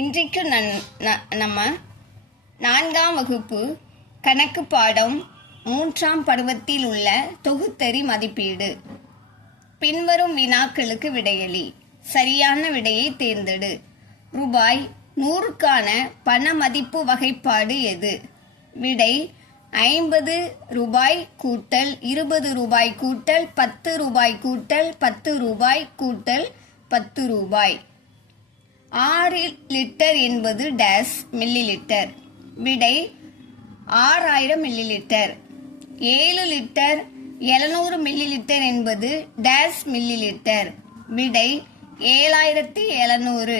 இன்றைக்கு நம்ம 4ஆம் வகுப்பு கணக்கு பாடம் 3ஆம் பருவத்தில் உள்ள தொகுத்தறி மதிப்பீடு. பின்வரும் வினாக்களுக்கு விடையளி. சரியான விடையை தேர்ந்தெடு. ரூபாய் 100க்கான பண மதிப்பு வகைப்பாடு எது? விடை 50 ரூபாய் கூட்டல் 20 ரூபாய் கூட்டல் 10 ரூபாய் கூட்டல் 10 ரூபாய் கூட்டல் 10 ரூபாய். 6 லிட்டர் என்பது டேஸ் மில்லி லிட்டர். விடை 6000 milli litre. 7 litre 700 milli litre என்பது டேஸ் மில்லி லிட்டர். விடை 7700.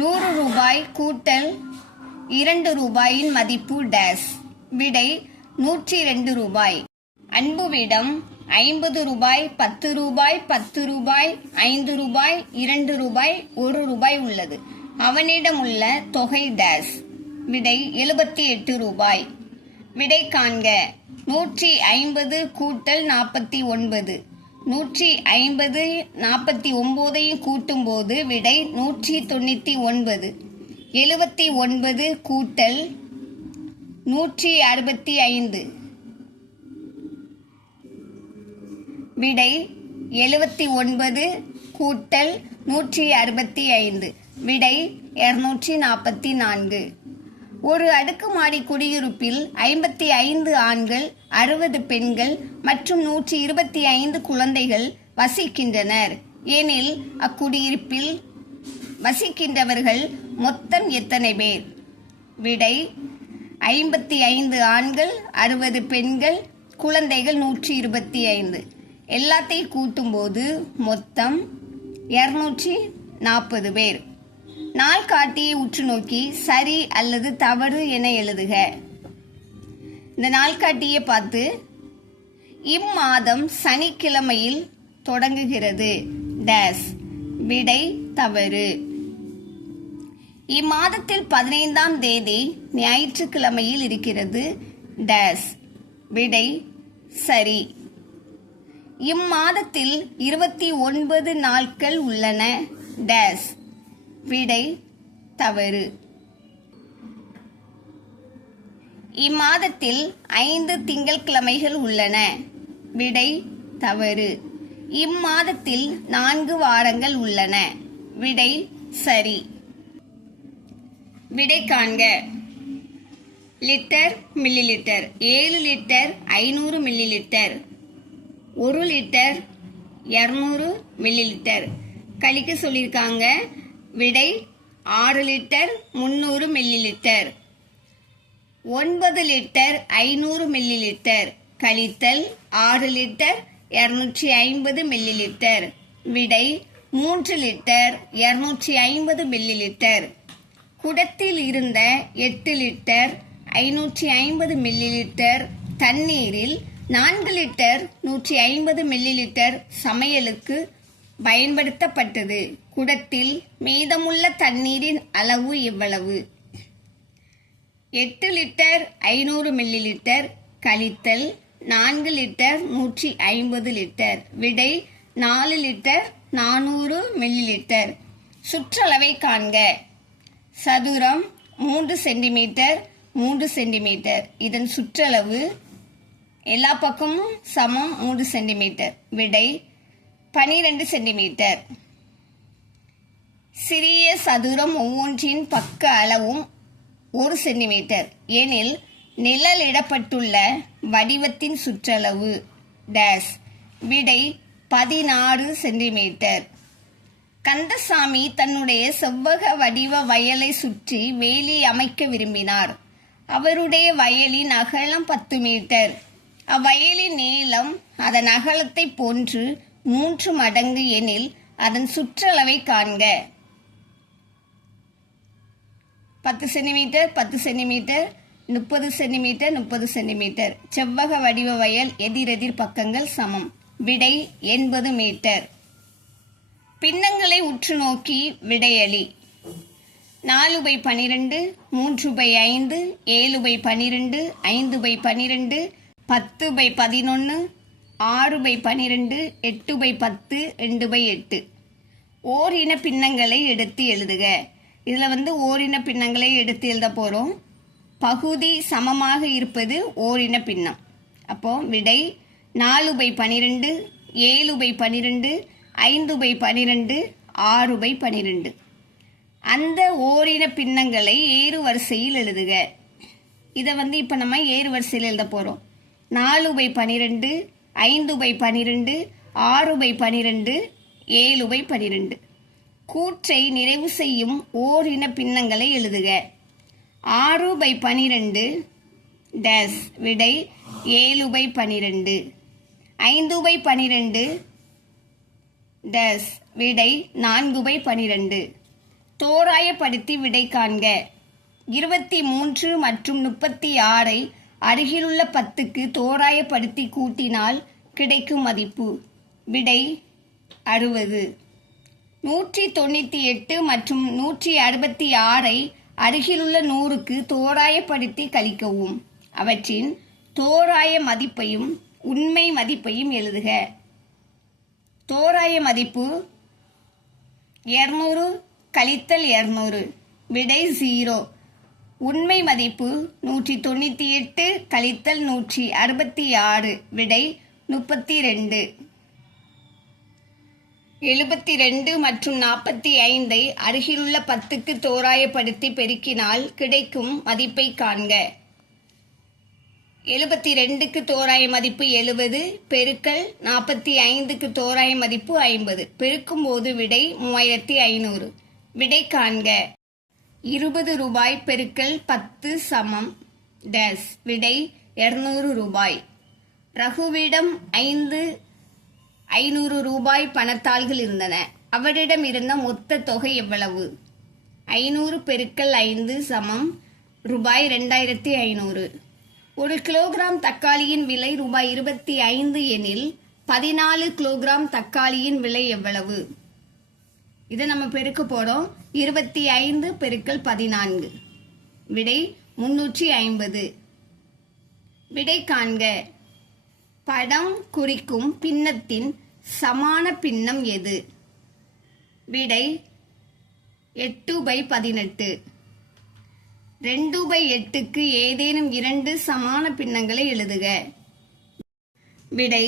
100 ரூபாய் கூட்டல் 2 ரூபாயின் மதிப்பு டேஸ். விடை 102 ரூபாய். அன்புவிடம் 50 ரூபாய் 10 ரூபாய் 10 ரூபாய் 5 ரூபாய் 2 ரூபாய் 1 ரூபாய் உள்ளது. அவனிடம் உள்ள தொகை டேஸ். விடை 78 ரூபாய். விடை காண்க. 150 கூட்டல் 49. 150 49 கூட்டும் போது விடை 199. 79 கூட்டல் 165. விடை 79 கூட்டல் 165. விடை 244. ஒரு அடுக்குமாடி குடியிருப்பில் 55 ஆண்கள் 60 பெண்கள் மற்றும் 125 குழந்தைகள் வசிக்கின்றனர் எனில் அக்குடியிருப்பில் வசிக்கின்றவர்கள் மொத்தம் எத்தனை பேர்? விடை 55 ஆண்கள் 60 பெண்கள் குழந்தைகள் 125. எல்லாத்தையும் கூட்டும்போது மொத்தம் 240 பேர். நாள்காட்டியை உற்று நோக்கி சரி அல்லது தவறு என எழுதுக. இந்த நாள்காட்டியை பார்த்து இம்மாதம் சனிக்கிழமையில் தொடங்குகிறது டேஸ். விடை தவறு. இம்மாதத்தில் 15ஆம் தேதி ஞாயிற்றுக்கிழமையில் இருக்கிறது டேஸ். விடை சரி. இம்மாதத்தில் 29 நாட்கள் உள்ளன டேஸ். விடை தவறு. இம்மாதத்தில் 5 திங்கட்கிழமைகள் உள்ளன. விடை தவறு. இம்மாதத்தில் 4 வாரங்கள் உள்ளன. விடை சரி. விடை காண்க. Litre milli litre. 7 litre 500 milli litre. 1 litre 200 milli litre. கழிக்க சொல்லியிருக்காங்க. விடை 6 litre 300 milli litre. 9 litre 500 milli litre கழித்தல் 6 லிட்டர் 250 மில்லி லிட்டர். விடை 3 லிட்டர் 250 மில்லி லிட்டர். குடத்தில் இருந்த 8 லிட்டர் 550 மில்லி லிட்டர் தண்ணீரில் 4 லிட்டர் 150 மில்லி லிட்டர் சமையலுக்கு பயன்படுத்தப்பட்டது. குடத்தில் மீதமுள்ள தண்ணீரின் அளவு எவ்வளவு? 8 லிட்டர் 500 மில்லி லிட்டர் கழித்தல் 4 லிட்டர் 150 லிட்டர். விடை 4 லிட்டர் 400 மில்லி லிட்டர். சுற்றளவை காண்க. சதுரம் 3 சென்டிமீட்டர் 3 சென்டிமீட்டர். இதன் சுற்றளவு எல்லா பக்கமும் சமம் 3 சென்டிமீட்டர். விடை 12 சென்டிமீட்டர். சிறிய சதுரம் ஒவ்வொன்றின் பக்க அளவும் 1 சென்டிமீட்டர் எனில் நிழலிடப்பட்டுள்ள வடிவத்தின் சுற்றளவு டேஸ். விடை 16 சென்டிமீட்டர். கந்தசாமி தன்னுடைய செவ்வக வடிவ வயலை சுற்றி வேலி அமைக்க விரும்பினார். அவருடைய வயலின் அகலம் 10 மீட்டர். அவ்வயலின் நீளம் அதன் அகலத்தை போன்று 3 மடங்கு எனில் அதன் சுற்றளவை காண்க. 10 சென்டிமீட்டர் 10 சென்டிமீட்டர் 30 சென்டிமீட்டர் 30 சென்டிமீட்டர். செவ்வக வடிவ வயல் எதிரெதிர் பக்கங்கள் சமம். விடை 80 மீட்டர். பின்னங்களை உற்று நோக்கி விடையளி. 4/12 3/5 7/12 5/12 10/11 6/12 8/10 2/8. ஓரின பின்னங்களை எடுத்து எழுதுக. இதில் வந்து ஓரின பின்னங்களை எடுத்து எழுத போகிறோம். பகுதி சமமாக இருப்பது ஓரின பின்னம். அப்போ விடை 4/12, 7/12, 5/12, 6/12. அந்த ஓரின பின்னங்களை ஏறு வரிசையில் எழுதுக. இதை வந்து இப்போ நம்ம ஏறு வரிசையில் எழுத போகிறோம். 4/12, 5/12, 6/12, 7/12. கூற்றை நிறைவு செய்யும் ஓரின பின்னங்களை எழுதுக. 6/12 டேஸ் விடை 7/12. 5/12 டேஸ் விடை 4/12. தோராயப்படுத்தி விடை காண்க. 23 மற்றும் 36ஐ அருகிலுள்ள 10க்கு தோராயப்படுத்தி கூட்டினால் கிடைக்கும் மதிப்பு விடை 60. 198 மற்றும் 166ஐ அருகிலுள்ள 100க்கு தோராயப்படுத்தி கழிக்கவும். அவற்றின் தோராய மதிப்பையும் உண்மை மதிப்பையும் எழுதுக. தோராய மதிப்பு 200 கழித்தல் 200 விடை 0. உண்மை மதிப்பு 198 கழித்தல் 166 விடை 32. 72 மற்றும் 45ஐ அருகிலுள்ள 10க்கு தோராயப்படுத்தி பெருக்கினால் கிடைக்கும் மதிப்பை காண்க. 72க்கு தோராய மதிப்பு 70 பெருக்கல் 45க்கு தோராய மதிப்பு 50. பெருக்கும் போது விடை 3500. விடை காண்க. 20 ரூபாய் பெருக்கல் 10 சமம் டேஸ் விடை 200 ரூபாய். ரகுவிடம் 500 ரூபாய் பணத்தாள்கள் இருந்தன. அவரிடம் இருந்த மொத்த தொகை எவ்வளவு? 500 பெருக்கல் 5 சமம் ரூபாய் 2500. 1 கிலோகிராம் தக்காளியின் விலை ரூபாய் 25 எனில் 14 கிலோகிராம் தக்காளியின் விலை எவ்வளவு? இதை நம்ம பெருக்க போறோம். 25 பெருக்கல் 14 விடை 350. விடை காண்க. படம் குறிக்கும் பின்னத்தின் சமான பின்னம் எது? விடை 8/18. 2/8க்கு ஏதேனும் 2 சமான பின்னங்களை எழுதுக. விடை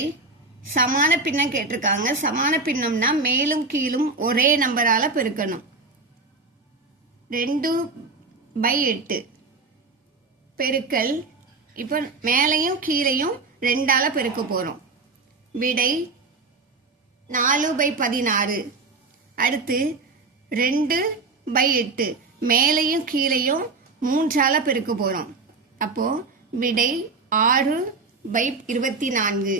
சமான பின்னம் கேட்டிருக்காங்க. சமான பின்னம்னா மேலும் கீழும் ஒரே நம்பரால பெருக்கணும். 2/8 பெருக்கல் இப்போ மேலையும் கீழையும் 2ஆல பெருக்க போறோம். விடை 4/16. அடுத்து 2/8 மேலையும் கீழையும் 3ஆல பெருக்க போறோம். அப்போ விடை 6/24.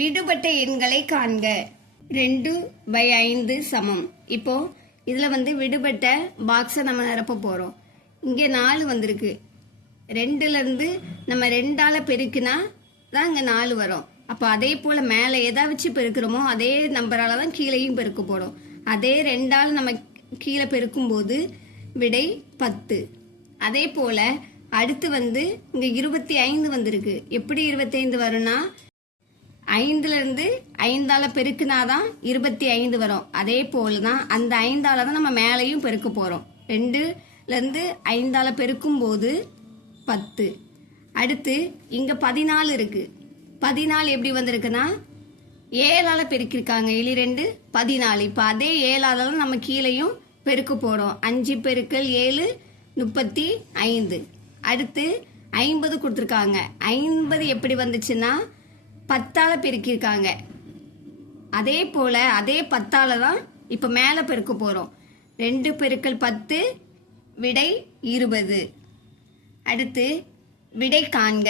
விடுபட்ட எண்களை காண்க. 2/5 சமம். இப்போ இதுல வந்து விடுபட்ட பாக்ஸை நம்ம நிரப்ப போறோம். இங்கே 4 வந்திருக்கு. 2ல இருந்து நம்ம 2ஆல பெருக்கினா தான் இங்கே 4 வரும். அப்போ அதே போல் மேலே எதை வச்சு பெருக்கிறோமோ அதே நம்பரால் தான் கீழேயும் பெருக்க போகிறோம். அதே 2ஆல் நம்ம கீழே பெருக்கும்போது விடை 10. அதே போல் அடுத்து வந்து இங்கே 25 வந்திருக்கு. எப்படி 25 வரும்னா 5ல இருந்து 5ஆல பெருக்குனாதான் 25 வரும். அதே போல் தான் அந்த 5ஆல தான் நம்ம மேலேயும் பெருக்க போகிறோம். 2ல இருந்து 5ஆல பெருக்கும் போது 10. அடுத்து இங்கே 14 இருக்கு. 14 எப்படி வந்திருக்குன்னா 7ஆல பெருக்கிருக்காங்க. 2 14. இப்போ அதே 7ஆல நம்ம கீழேயும் பெருக்க போகிறோம். 5 பெருக்கல் 7 35. அடுத்து 50 கொடுத்துருக்காங்க. 50 எப்படி வந்துச்சுன்னா 10ஆல பெருக்கியிருக்காங்க. அதே போல் அதே 10ஆல தான் இப்போ மேலே பெருக்க போகிறோம். 2 பெருக்கல் 10 விடை 20. அடுத்து விடை காண்க.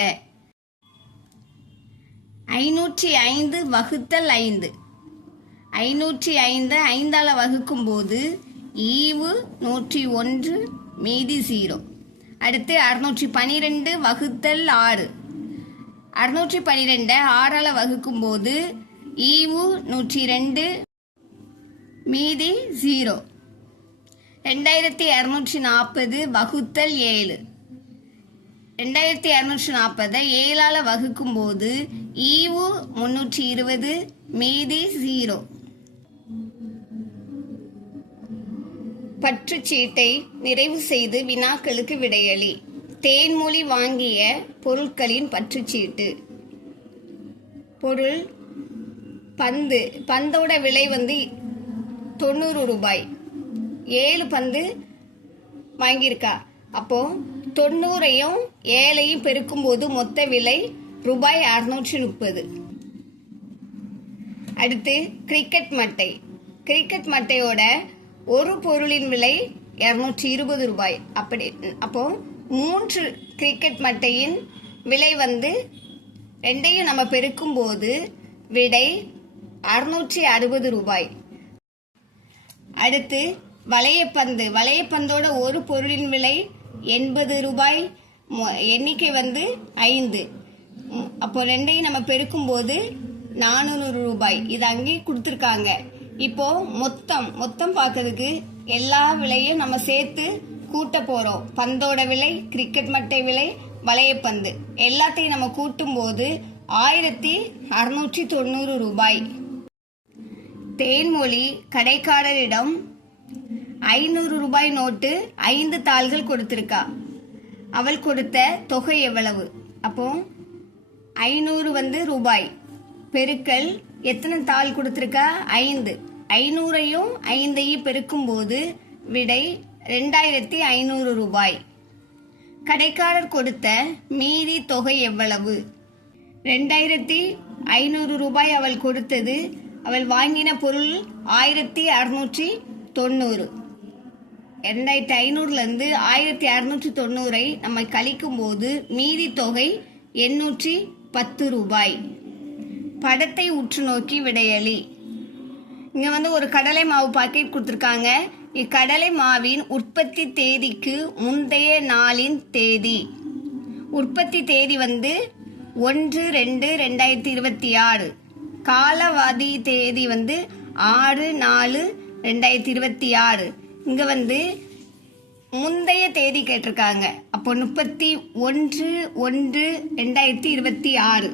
505 வகுத்தல் 5. 505 5ஆல வகுக்கும் போது ஈவு 101 மீதி 0. அடுத்து 612 வகுத்தல் 6. 612 6ஆல வகுக்கும் போது ஈவு 102 மீதி 0. 2240 வகுத்தல் 7. 2240 7ஆல வகுக்கும் போது ஈவு 320 மீதி 0. பற்றுச்சீட்டை நிறைவு செய்து வினாக்களுக்கு விடையளி. தேன்மொழி வாங்கிய பொருட்களின் பற்றுச்சீட்டு. பொருள் பந்து. பந்தோட விலை 90 ரூபாய். 7 பந்து வாங்கியிருக்கா. அப்போ 90ஐயும் 7ஐயும் பெருக்கும்போது மொத்த விலை ரூபாய் 630. அடுத்து கிரிக்கெட் மட்டை. கிரிக்கெட் மட்டையோட ஒரு பொருளின் விலை 220 ரூபாய். அப்போ 3 கிரிக்கெட் மட்டையின் விலை ரெண்டையும் நம்ம பெருக்கும்போது விடை 660 ரூபாய். அடுத்து வளையப்பந்து. வளையப்பந்தோட ஒரு பொருளின் விலை 80 ரூபாய். எண்ணிக்கை 5. அப்போ ரெண்டையும் நம்ம பெருக்கும்போது 400 ரூபாய். இது அங்கேயே கொடுத்துருக்காங்க. இப்போ மொத்தம் பார்க்கறதுக்கு எல்லா விலையும் நம்ம சேர்த்து கூட்ட போறோம். பந்தோட விலை, கிரிக்கெட் மட்டை விலை, வளையப்பந்து எல்லாத்தையும் நம்ம கூட்டும் போது 1690 ரூபாய். தேன்மொழி கடைக்காரரிடம் 500 ரூபாய் நோட்டு 5 தாள்கள் கொடுத்திருக்கா. அவள் கொடுத்த தொகை எவ்வளவு? அப்போ 500 ரூபாய் பெருக்கல் எத்தனை தாள் கொடுத்திருக்கா? 5. 500ஐயும் 5ஐயும் பெருக்கும் போது விடை 2500 ரூபாய். கடைக்காரர் கொடுத்த மீதி தொகை எவ்வளவு? 2500 ரூபாய் அவள் கொடுத்தது. அவள் வாங்கின பொருள் 1690. 2500 1690 நம்ம கழிக்கும் போது மீதி தொகை 810 ரூபாய். படத்தை உற்று நோக்கி விடையளி. இங்க ஒரு கடலை மாவு பாக்கெட் கொடுத்துருக்காங்க. இக்கடலை மாவின் உற்பத்தி தேதிக்கு முந்தைய நாளின் தேதி. உற்பத்தி தேதி 1/2/2026. காலாவதி தேதி 6/4/2026. இங்க முந்தைய தேதி கேட்டிருக்காங்க. அப்போ 31/1/2026.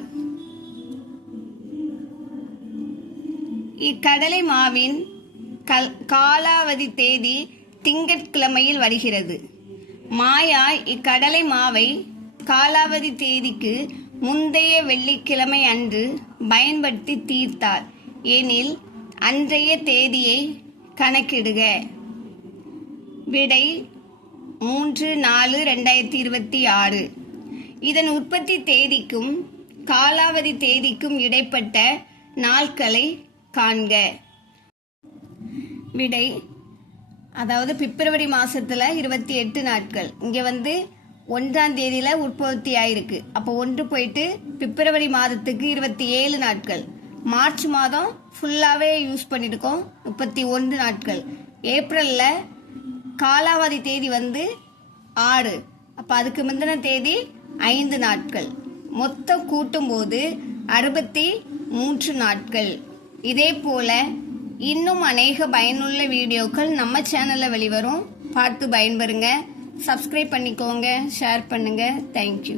இக்கடலை மாவின் காலாவதி தேதி திங்கட்கிழமையில் வருகிறது. மாயா இக்கடலை மாவை காலாவதி தேதிக்கு முந்தைய வெள்ளிக்கிழமை அன்று பயன்படுத்தி தீர்த்தார் எனில் அன்றைய தேதியை கணக்கிடுக. விடை 3/4/2026. இதன் உற்பத்தி தேதிக்கும் காலாவதி தேதிக்கும் இடைப்பட்ட நாட்களை காண்க. விடை அதாவது பிப்ரவரி மாசத்துல 28 நாட்கள். இங்க 1ஆம் தேதியில உற்பத்தி ஆயிருக்கு. அப்போ 1 போயிட்டு பிப்ரவரி மாதத்துக்கு 27 நாட்கள். மார்ச் மாதம் ஃபுல்லாவே யூஸ் பண்ணிருக்கோம், 31 நாட்கள். ஏப்ரல்ல காலாவதி தேதி 6. அப்ப அதுக்கு முந்தின தேதி 5 நாட்கள். மொத்தம் கூட்டும் போது 63 நாட்கள். இதே போல இன்னும் அநேக பயனுள்ள வீடியோக்கள் நம்ம சேனல்ல வெளிவரும். பார்த்து பயன்பெறுங்க. சப்ஸ்கிரைப் பண்ணிக்கோங்க, ஷேர் பண்ணுங்க. தேங்க்யூ.